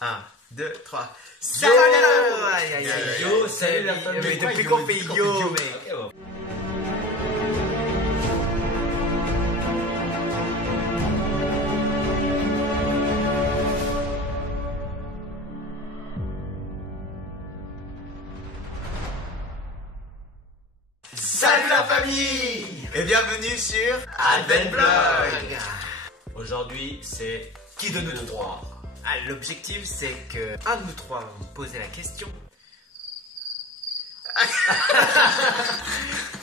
1, 2, 3. Salut Yo, salut la famille. Mais depuis qu'on fait yo, mec. Ok, bon. Salut la famille et bienvenue sur Adventblog. Aujourd'hui, c'est Qui de nous trois? Ah, l'objectif, c'est que un de nous trois va me poser la question.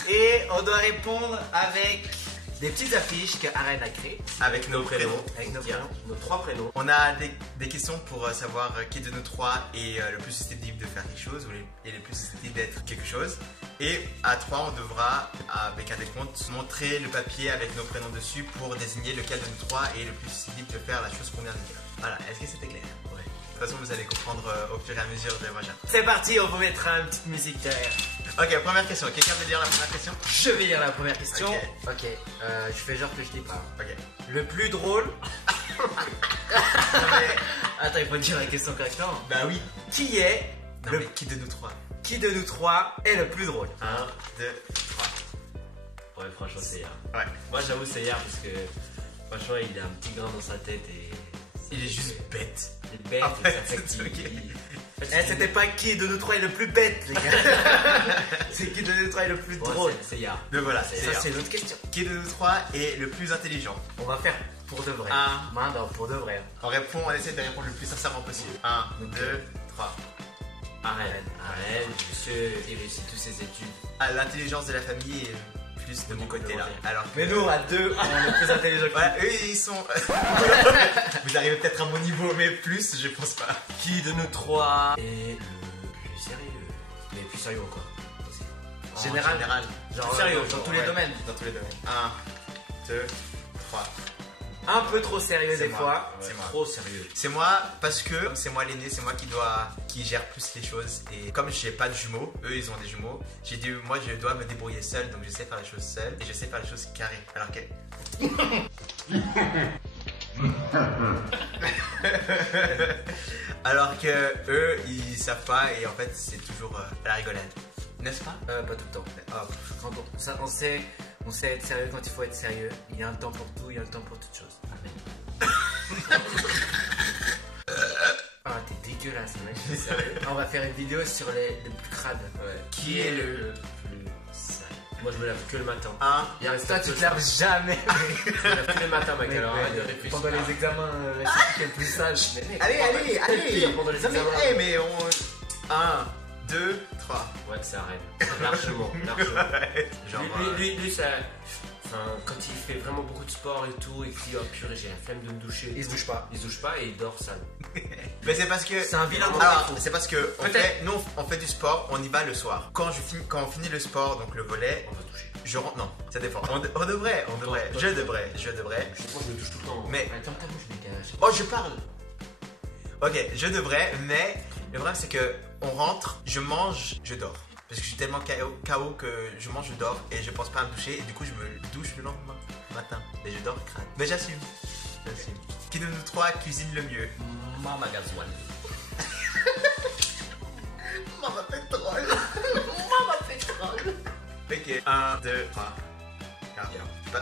Et on doit répondre avec des petites affiches que Aren a créées. Avec nos prénoms. Avec nos Tiens, prénoms. nos 3 prénoms. On a des questions pour savoir qui de nous trois est le plus susceptible de faire quelque chose ou est le plus susceptible d'être quelque chose. Et à 3, on devra, avec un décompte, montrer le papier avec nos prénoms dessus pour désigner lequel de nous trois est le plus susceptible de faire la chose qu'on vient de dire. Voilà, est-ce que c'était clair? Ouais. De toute façon, vous allez comprendre au fur et à mesure de moi. C'est parti, on vous mettra une petite musique derrière. Ok, première question. Quelqu'un veut dire la première question? Je vais lire la première question. Ok. Ok, je fais genre que je dis pas. Ok. Le plus drôle. Non, mais- Attends, il faut dire la question correctement. bah oui. Qui est Non, le mais qui de nous trois? qui de nous trois est le plus drôle? 1, 2, 3. Ouais, franchement, c'est Yar. Ouais. Moi, j'avoue, c'est Yar parce que franchement, il a un petit grain dans sa tête et. Il est juste bête. Il est bête En et ça fait, fait c'est qu'il. ok. En fait, Eh, c'était pas qui de nous trois est le plus bête, les gars. C'est qui de nous trois est le plus Ouais, drôle. c'est Yar. Mais voilà, C'est c'est Ça, c'est l'autre question. qui de nous trois est le plus intelligent? On va faire pour de vrai. Non, pour de vrai. On essaie de répondre le plus sincèrement possible. 1, 2, 3. Arrête, monsieur, il réussit tous ses études. Ah, l'intelligence de la famille est plus de mon côté là. Alors que... Mais nous, à deux, on est plus intelligents que Ouais, eux ils sont. Vous arrivez peut-être à mon niveau, mais plus, je pense pas. Qui de nous 3 est le plus sérieux? Mais plus sérieux encore. Aussi. En Général. Genre, sérieux, genre, dans tous les ouais, domaines. Dans tous les domaines. 1, 2, 3. Un peu trop sérieux C'est des moi. fois. C'est moi. Trop sérieux. C'est moi parce que c'est moi l'aîné, c'est moi qui gère plus les choses. Et comme j'ai pas de jumeaux, eux ils ont des jumeaux, j'ai dit moi je dois me débrouiller seul, donc je sais faire les choses seul et je sais faire les choses carrées. Alors que alors que eux ils savent pas et en fait c'est toujours la rigolade, n'est-ce pas? Pas tout le temps. On sait être sérieux quand il faut être sérieux. Il y a un temps pour tout, il y a un temps pour toute chose. Ah, t'es dégueulasse, mec. Je suis sérieux. On va faire une vidéo sur les plus crades. Ouais. Qui est le plus sale? Moi, je me lève que le matin. 1? Il reste Toi, tu te laves jamais. Je me lève que le matin, mec. Mec, Alors, ouais, arrête de réfléchir. pendant les examens, c'est qui est le plus sage. Mais mec, Allez, pire pendant les Non, mais, examens. mais on... 1, 2, 3. Ouais, ça arrête. Largement. Genre, Lui, ça. Enfin, quand il fait vraiment beaucoup de sport et tout, et qu'il dit oh purée, j'ai la flemme de me doucher. Il se douche pas. Il se douche pas et il dort sale. mais c'est parce que... C'est un vilain de Alors, défaut. c'est parce que nous on fait du sport, on y va le soir. Quand on finit le sport, donc le volet, On va se doucher. je rentre. Non, ça dépend. On devrait. Je devrais. Moi, je me douche tout le temps. Mais Attends, ta bouche, mec. oh, je parle. Ok, je devrais, mais le problème c'est que on rentre, je mange, je dors. Parce que je suis tellement KO que je mange, je dors et je pense pas à me doucher et du coup je me douche le lendemain matin et je dors crade. Mais j'assume. Qui de nous trois cuisine le mieux? Mama Gasoil. Maman pétrole. Ok, 1, 2, 3.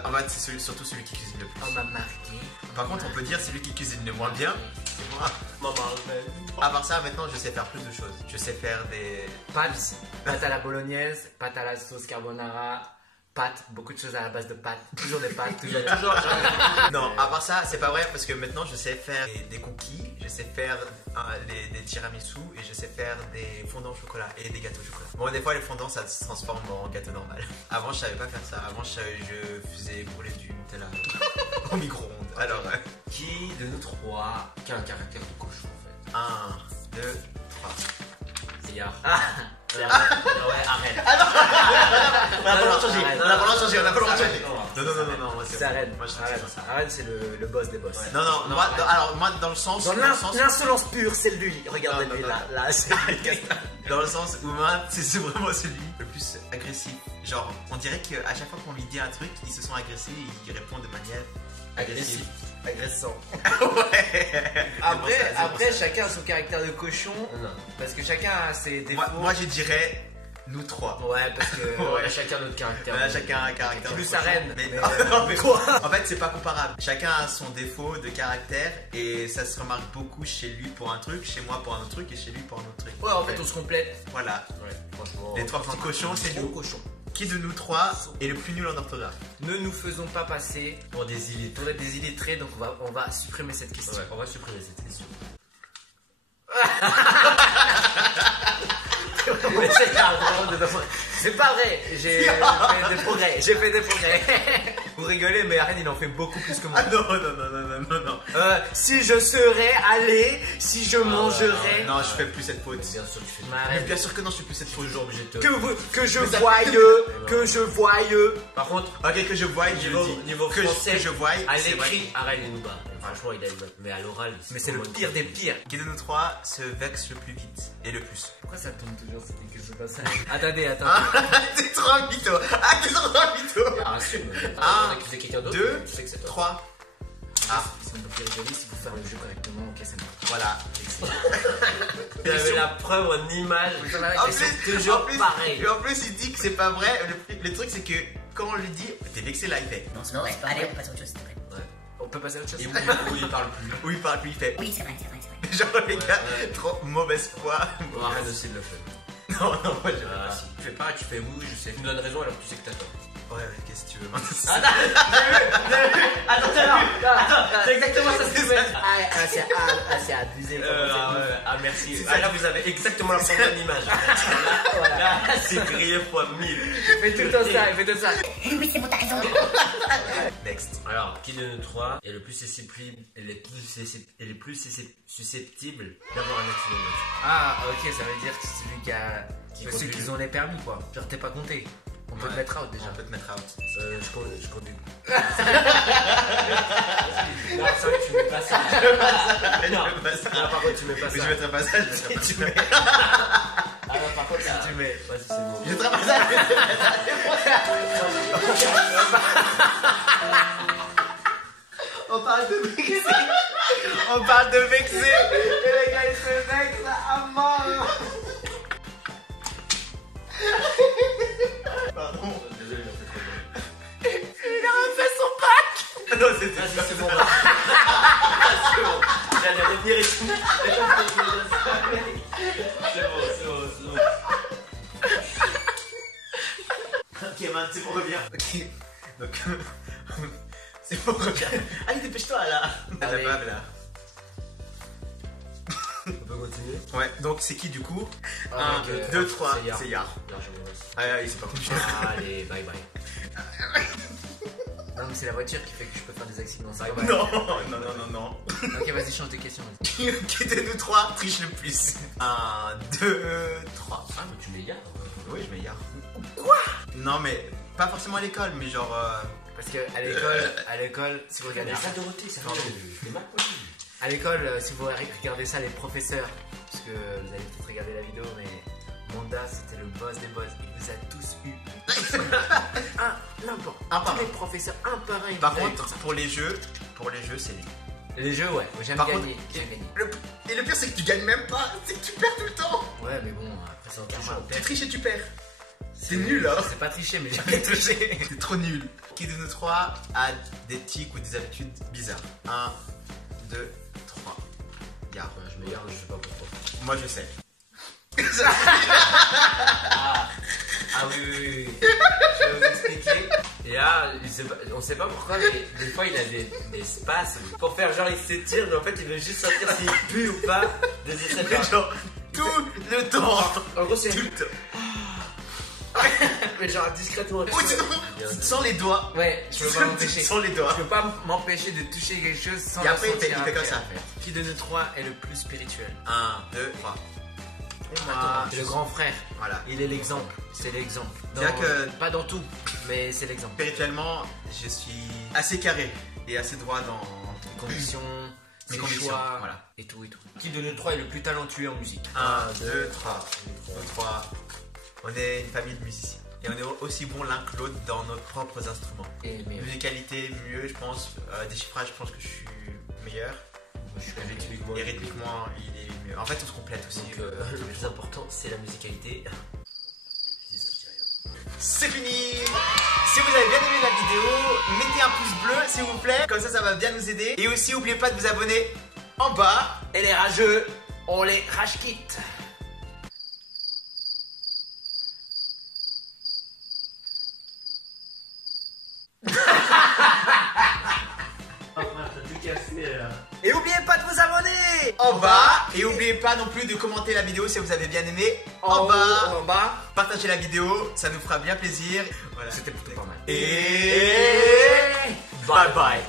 En fait, c'est surtout celui qui cuisine le plus. On m'a marqué. Par contre, on peut dire celui qui cuisine le moins bien. C'est moi. Maman, À part ça, maintenant, je sais faire plus de choses. Je sais faire des... Pâtes, pâtes à la bolognaise, pâtes à la sauce carbonara, pâtes, beaucoup de choses à la base de pâtes. Toujours des pâtes, toujours. Non, à part ça, c'est pas vrai parce que maintenant, je sais faire des cookies, je sais faire des tiramisu et je sais faire des fondants au chocolat et des gâteaux au chocolat. Bon, des fois, les fondants, ça se transforme en gâteau normal. Avant, je savais pas faire ça. Avant, je faisais brûler du Nutella au micro-ondes. Alors, Qui de nous 3 qui a un caractère de cochon en fait? 1, 2, 3. C'est Yar. Ouais, arrête. On n'a pas le droit de changer. Arrête. On n'a pas le droit de changer. On n'a pas le droit de changer. Non. Non, moi, C'est Arène. Moi, je trouve Arène. que c'est ça. Arène, c'est le boss des boss. Ouais. Non, moi, alors, moi, dans le sens. Dans l'insolence pure, c'est lui. Regardez-lui Non. là, c'est lui. Dans le sens où moi, c'est vraiment celui le plus agressif. Genre, on dirait qu'à chaque fois qu'on lui dit un truc, il se sent agressé et il répond de manière agressive. Agressant. Ouais. Après, chacun a son caractère de cochon. Non. Parce que chacun a ses défauts. Moi, je dirais nous trois. Ouais, parce que. On a chacun notre caractère. On a chacun un caractère. Plus de sa cochon. reine. Mais, Mais, non, mais quoi? En fait, c'est pas comparable. Chacun a son défaut de caractère et ça se remarque beaucoup chez lui pour un truc, chez moi pour un autre truc et chez lui pour un autre truc. Ouais, en fait, on se complète. Voilà. Ouais, franchement. Les trois petits cochons, c'est Gros nous. cochon. Qui de nous trois est le plus nul en orthographe? Ne nous faisons pas passer Pour des illettrés. pour être des illettrés, donc on va supprimer cette question. Ouais, on va supprimer cette question. Mais c'est c'est pas vrai, j'ai fait des progrès, Vous rigolez, mais Arène il en fait beaucoup plus que moi. Ah non. Si je serais allé, si je mangerais. Non, je fais plus cette faute. Bien sûr que tu fais. Mais Mais arrête. bien sûr que non, je fais plus cette faute. Toujours obligé de te. Que je ça- voie. Par contre, Ok, que je voie, je le dis. niveau que français, je voie, à c'est vrai. l'écrit, Arène il nous bat. Franchement, il a une note. Mais à l'oral, Mais c'est le vraiment pire une- des pires. Qui de nous trois se vexe le plus vite et le plus? Pourquoi ça tombe toujours cette question comme ça? Attendez. T'es trop mytho. Ah, t'es trop mytho. Ah, assume. Un, On a accusé quelqu'un d'autre. deux, Tu sais que c'est toi. 3. Ah, Ils sont pas rigoler si vous faire le jeu correctement, ok, c'est bon. voilà. Tu avais la preuve en image. En Et c'est plus, toujours pareil. Et en plus, il dit que c'est pas vrai. Le truc, c'est que quand on lui dit, t'es vexé là, il fait. Non, c'est vrai. Allez, on passe à autre chose, s'il te plaît. On peut passer à autre chose? Et où il parle plus. Oui, il parle plus, il fait. Oui, c'est vrai. Genre, les gars, ouais. trop mauvaise foi. On arrête aussi de le faire. Non, moi, je Ah, si. Tu fais pas, tu fais oui, je sais. Tu me donnes raison alors que tu sais que t'as tort. Ouais, qu'est-ce que tu veux maintenant? Attends, c'est exactement ça ce que tu fais. C'est abusé. Ah, merci. Ah, là, vous avez exactement la première image. Là, c'est grillé fois 1000. Fais tout le temps ça. Oui, c'est bon, t'as raison. Next. Alors, qui de nous trois est le plus susceptible, susceptible d'avoir un accident de voiture? Ah, ok, ça veut dire que c'est celui qui a. Qui Ceux conduit. qui ont les permis, quoi. Genre, t'es pas compté. On peut te mettre out déjà. On peut te mettre out. Je conduis. Non, c'est vrai que tu mets pas ça. Non, Je mets pas ça. non, par contre, tu mets pas Mais ça. je mettrai pas ça, si tu mets. Ah non, par contre, là, Tu mets. vas-y, c'est bon. Je mettrai pas ça. On parle de vexer. On parle de vexer. Et les gars, ils se vexent à mort. Pardon. Désolé, j'en fais trop mal. Il a refait son bac. Non, c'était Vas-y, c'est bon. C'est bon. J'allais revenir et tout. C'est bon. Ok, man, c'est bon, reviens. Ok. Donc, c'est bon, reviens. Allez, dépêche-toi là. Allez. La bave là. On peut continuer? Ouais, donc c'est qui du coup? Ah, 1, ok. 2, 3, C'est Yar. c'est Yar. Largement, ouais. Ah, il s'est pas continué. Allez, bye bye. Non, mais c'est la voiture qui fait que je peux faire des accidents. Ça Bye va. bye. Non. Ok, vas-y, change de question. Qui de nous trois triche le plus? 1, 2, 3. Ah, mais tu mets Yar. Oui, je mets Yar. Quoi? Non, mais pas forcément à l'école, mais genre. Parce que à l'école, si vous regardez Mais ça, ça, Dorothée, ça Pardon. c'est mal poli. à l'école, si vous regardez ça, les professeurs, parce que vous allez peut-être regarder la vidéo, mais Manda, c'était le boss des boss. Il vous a tous eu. N'importe. Un par Tous un. les professeurs, un par un. ils Par vous avaient contre, comme ça. pour les jeux, c'est lui. Les jeux, ouais, j'aime Par gagner. contre, J'aime gagner. Et le pire, c'est que tu gagnes même pas. C'est que tu perds tout le temps. Ouais, mais bon, après, c'est un Trichant. Tu triches et tu perds. C'est nul, hein. C'est pas tricher, mais j'ai bien touché. T'es trop nul. Qui de nous trois a des tics ou des habitudes bizarres? 1, 2, 3. Yar. Ouais, je mets Yar, je sais pas pourquoi. Moi, je sais. Ah oui. Je vais vous expliquer. Et là, on sait pas pourquoi, mais des fois il a des spasmes pour faire genre il s'étire, mais en fait il veut juste sentir s'il pue ou pas des essais de Mais genre, tout le temps. En gros, c'est. Tout le temps. Mais genre discrètement. Ou sinon, sans les doigts. Ouais, je peux pas m'empêcher. Sans les doigts. Je peux pas m'empêcher de toucher quelque chose sans Et la après, il fait sentir comme après. ça. Qui de nous trois est le plus spirituel? 1, 2, 3. C'est le grand frère. Voilà. Il est l'exemple. C'est l'exemple. C'est-à-dire que- Pas dans tout, mais c'est l'exemple. Spirituellement, je suis assez carré et assez droit dans. Les convictions, Mes ses convictions, choix, voilà. et tout et tout. Qui de nous trois est le plus talentueux en musique? 1, 2, 3. 3. On est une famille de musiciens. Et on est aussi bon l'un que l'autre dans nos propres instruments. Et mais Musicalité, mieux, je pense. Déchiffrage, je pense que je suis meilleur. Je suis rythmiquement. Et rythmiquement, il est mieux. En fait, on se complète aussi. Donc, le plus important, c'est la musicalité. C'est fini. Si vous avez bien aimé la vidéo, mettez un pouce bleu s'il vous plaît. Comme ça va bien nous aider. Et aussi, n'oubliez pas de vous abonner en bas. Et les rageux, on les rage quitte. Et n'oubliez pas de vous abonner en bas. Et n'oubliez pas non plus de commenter la vidéo si vous avez bien aimé en bas. Partagez la vidéo, ça nous fera bien plaisir. Voilà. C'était plutôt pas mal. Et Bye bye.